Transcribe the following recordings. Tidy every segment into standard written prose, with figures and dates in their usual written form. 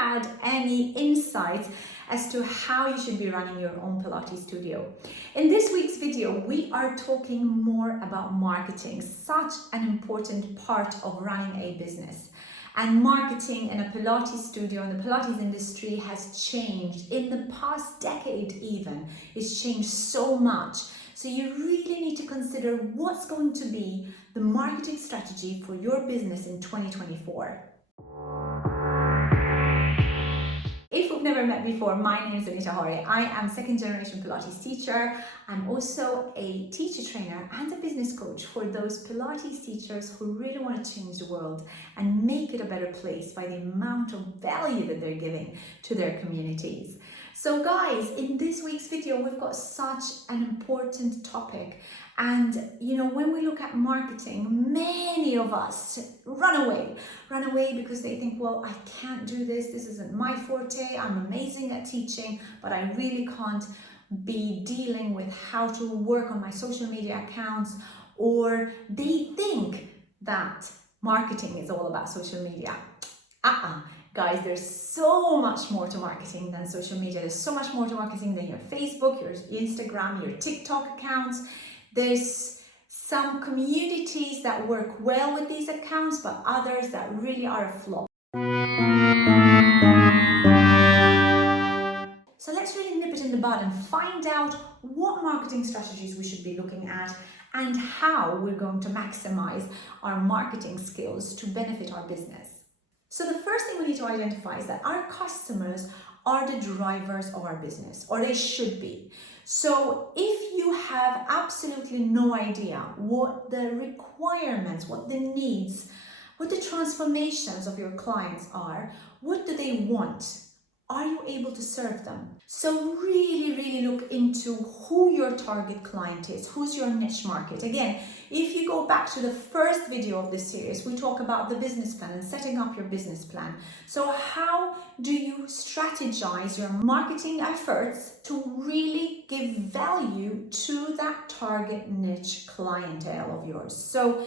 had any insights as to how you should be running your own Pilates studio. In this week's video, we are talking more about marketing, such an important part of running a business. And marketing in a Pilates studio, in the Pilates industry, has changed in the past decade even. It's changed so much. So you really need to consider what's going to be the marketing strategy for your business in 2024. If we've never met before, my name is Anita Horry. I am second generation Pilates teacher. I'm also a teacher trainer and a business coach for those Pilates teachers who really want to change the world and make it a better place by the amount of value that they're giving to their communities. So guys, in this week's video, we've got such an important topic. And when we look at marketing, many of us run away because they think, well, I can't do this. This isn't my forte. I'm amazing at teaching, but I really can't be dealing with how to work on my social media accounts. Or they think that marketing is all about social media. Guys, there's so much more to marketing than social media. There's so much more to marketing than your Facebook, your Instagram, your TikTok accounts. There's some communities that work well with these accounts, but others that really are a flop. So let's really nip it in the bud and find out what marketing strategies we should be looking at and how we're going to maximize our marketing skills to benefit our business. So the first thing we need to identify is that our customers are the drivers of our business, or they should be. So if you have absolutely no idea what the requirements, what the needs, what the transformations of your clients are, what do they want? Are you able to serve them? So really look into who your target client is, who's your niche market. Again, if you go back to the first video of this series, we talk about the business plan and setting up your business plan. So how do you strategize your marketing efforts to really give value to that target niche clientele of yours? So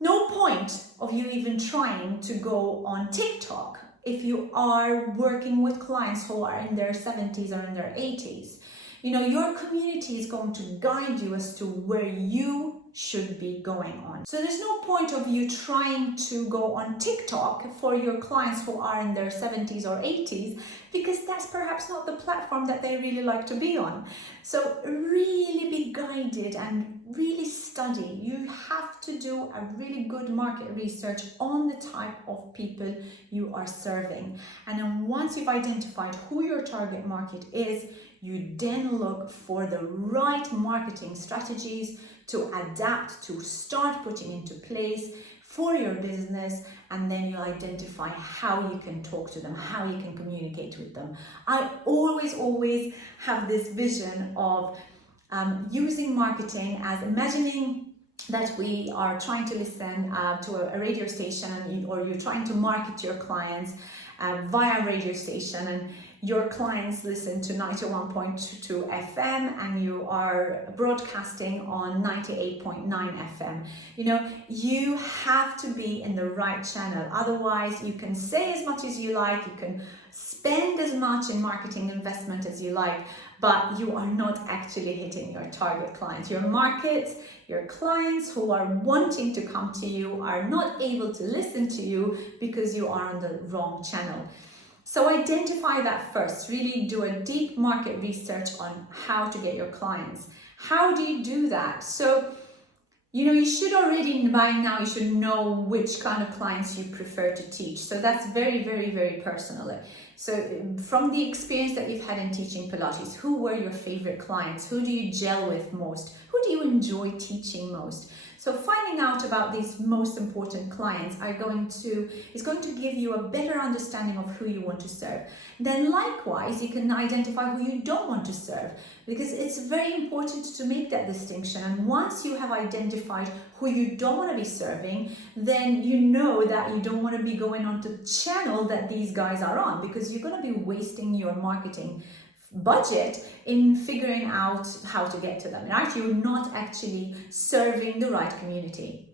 no point of you even trying to go on TikTok if you are working with clients who are in their 70s or in their 80s. Your community is going to guide you as to where you should be going on. So there's no point of you trying to go on TikTok for your clients who are in their 70s or 80s, because that's perhaps not the platform that they really like to be on. So really be guided and really study. You have to do a really good market research on the type of people you are serving. And then once you've identified who your target market is, you then look for the right marketing strategies to adapt, to start putting into place for your business, and then you identify how you can talk to them, how you can communicate with them. I always have this vision of using marketing as imagining that we are trying to listen to a radio station, or you're trying to market your clients via radio station, and your clients listen to 91.2 FM and you are broadcasting on 98.9 FM. You have to be in the right channel. Otherwise, you can say as much as you like, you can spend as much in marketing investment as you like, but you are not actually hitting your target clients. Your market, your clients who are wanting to come to you are not able to listen to you because you are on the wrong channel. So identify that first. Really do a deep market research on how to get your clients. How do you do that? So, you should already, by now, you should know which kind of clients you prefer to teach. So that's very personal. So from the experience that you've had in teaching Pilates, who were your favorite clients? Who do you gel with most? Who do you enjoy teaching most? So finding out about these most important clients is going to give you a better understanding of who you want to serve. Then likewise, you can identify who you don't want to serve, because it's very important to make that distinction. And once you have identified who you don't want to be serving, then you know that you don't want to be going on to the channel that these guys are on, because you're going to be wasting your marketing budget in figuring out how to get to them. Right? You're not actually serving the right community.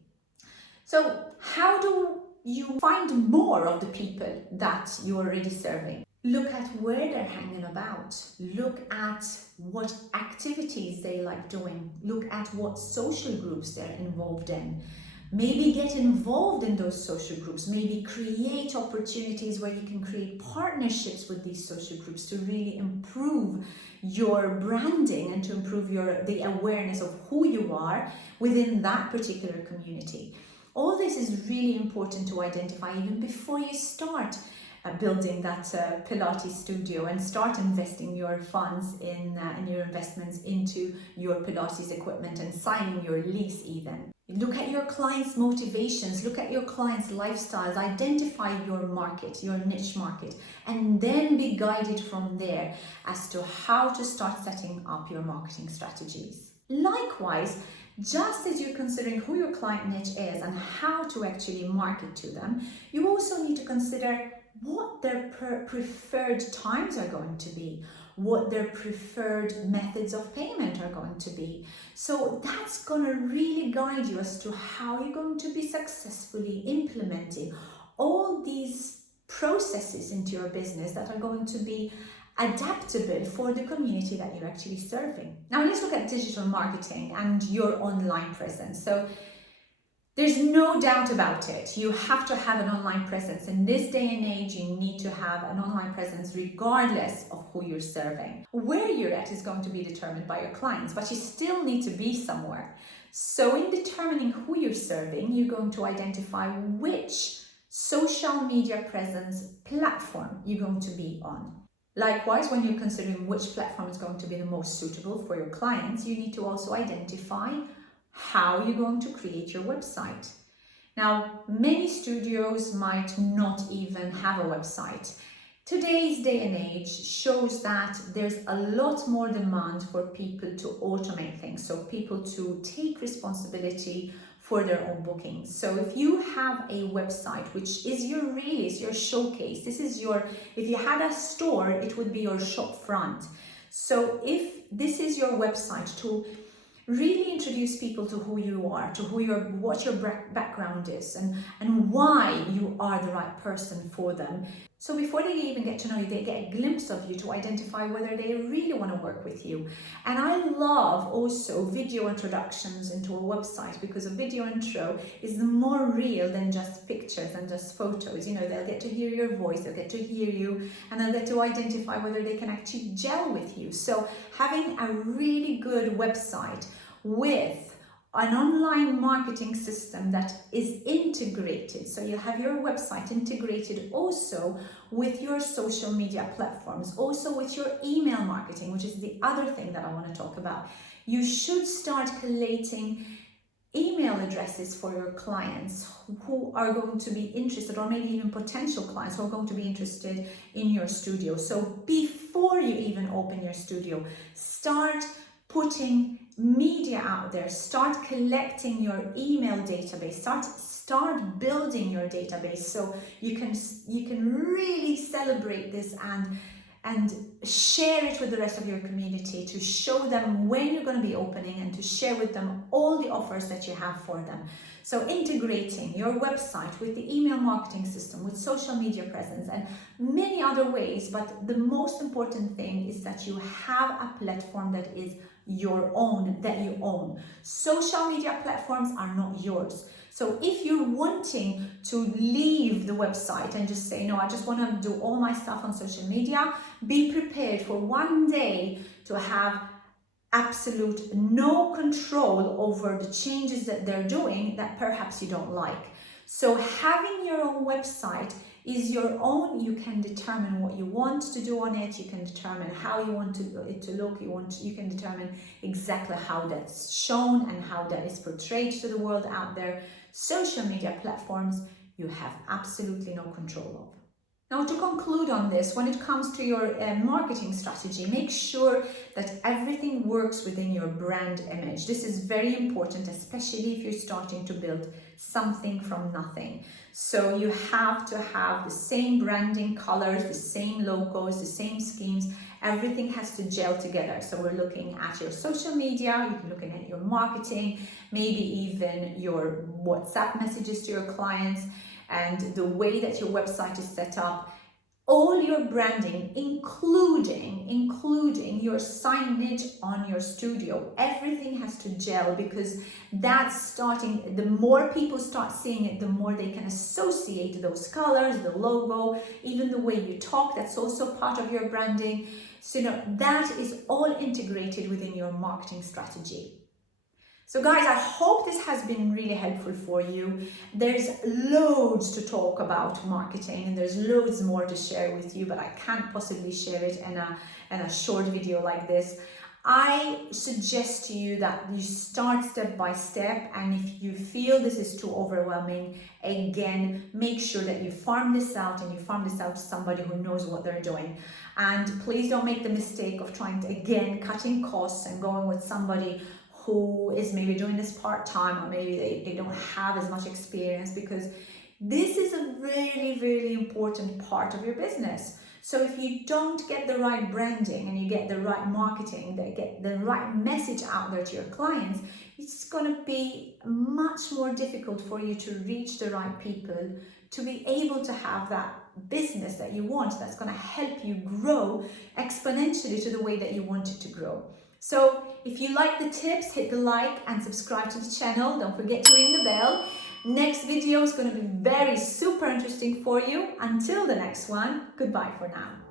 So how do you find more of the people that you're already serving. Look at where they're hanging about. Look at what activities they like doing. Look at what social groups they're involved in. Maybe get involved in those social groups. Maybe create opportunities where you can create partnerships with these social groups to really improve your branding and to improve the awareness of who you are within that particular community. All this is really important to identify even before you start building that Pilates studio and start investing your funds in your investments into your Pilates equipment and signing your lease even. Look at your clients' motivations, look at your clients' lifestyles, identify your market, your niche market, and then be guided from there as to how to start setting up your marketing strategies. Likewise, just as you're considering who your client niche is and how to actually market to them, you also need to consider what their preferred times are going to be, what their preferred methods of payment are going to be. So that's going to really guide you as to how you're going to be successfully implementing all these processes into your business that are going to be adaptable for the community that you're actually serving. Now let's look at digital marketing and your online presence. So there's no doubt about it. You have to have an online presence. In this day and age, you need to have an online presence regardless of who you're serving. Where you're at is going to be determined by your clients, but you still need to be somewhere. So in determining who you're serving, you're going to identify which social media presence platform you're going to be on. Likewise, when you're considering which platform is going to be the most suitable for your clients, you need to also identify how you're going to create your website. Now, many studios might not even have a website. Today's day and age shows that there's a lot more demand for people to automate things, so people to take responsibility for their own bookings. So if you have a website, which is your release, your showcase, if you had a store, it would be your shop front. So if this is your website to really introduce people to who you are, to what your background is, and why you are the right person for them. So before they even get to know you, they get a glimpse of you to identify whether they really want to work with you. And I love also video introductions into a website, because a video intro is more real than just pictures and just photos. You know, they'll get to hear your voice, they'll get to hear you, and they'll get to identify whether they can actually gel with you. So having a really good website with an online marketing system that is integrated. So you have your website integrated also with your social media platforms, also with your email marketing, which is the other thing that I want to talk about. You should start collating email addresses for your clients who are going to be interested, or maybe even potential clients who are going to be interested in your studio. So before you even open your studio, start putting media out there, start collecting your email database, start building your database, so you can really celebrate this and share it with the rest of your community, to show them when you're going to be opening and to share with them all the offers that you have for them. So integrating your website with the email marketing system, with social media presence, and many other ways, but the most important thing is that you have a platform that is your own, that you own. Social media platforms are not yours. So if you're wanting to leave the website and just say, no, I just want to do all my stuff on social media, be prepared for one day to have absolute no control over the changes that they're doing that perhaps you don't like. So having your own website is your own. You can determine what you want to do on it. You can determine how you want it to look. You can determine exactly how that's shown and how that is portrayed to the world out there. Social media platforms, you have absolutely no control of. Now, to conclude on this, when it comes to your marketing strategy, make sure that everything works within your brand image. This is very important, especially if you're starting to build something from nothing. So you have to have the same branding colors, the same logos, the same schemes. Everything has to gel together. So we're looking at your social media, you're looking at your marketing, maybe even your WhatsApp messages to your clients. and the way that your website is set up, all your branding, including your signage on your studio, everything has to gel, because that's starting, the more people start seeing it, the more they can associate those colors, the logo, even the way you talk, that's also part of your branding. So, that is all integrated within your marketing strategy. So guys, I hope this has been really helpful for you. There's loads to talk about marketing, and there's loads more to share with you, but I can't possibly share it in a short video like this. I suggest to you that you start step by step, and if you feel this is too overwhelming, again, make sure that you farm this out, and you farm this out to somebody who knows what they're doing. And please don't make the mistake of trying to, again, cutting costs and going with somebody who is maybe doing this part-time, or maybe they don't have as much experience, because this is a really, really important part of your business. So if you don't get the right branding and you get the right marketing, that get the right message out there to your clients, it's going to be much more difficult for you to reach the right people, to be able to have that business that you want, that's going to help you grow exponentially to the way that you want it to grow. So if you like the tips, hit the like and subscribe to the channel. Don't forget to ring the bell. Next video is going to be very super interesting for you. Until the next one, goodbye for now.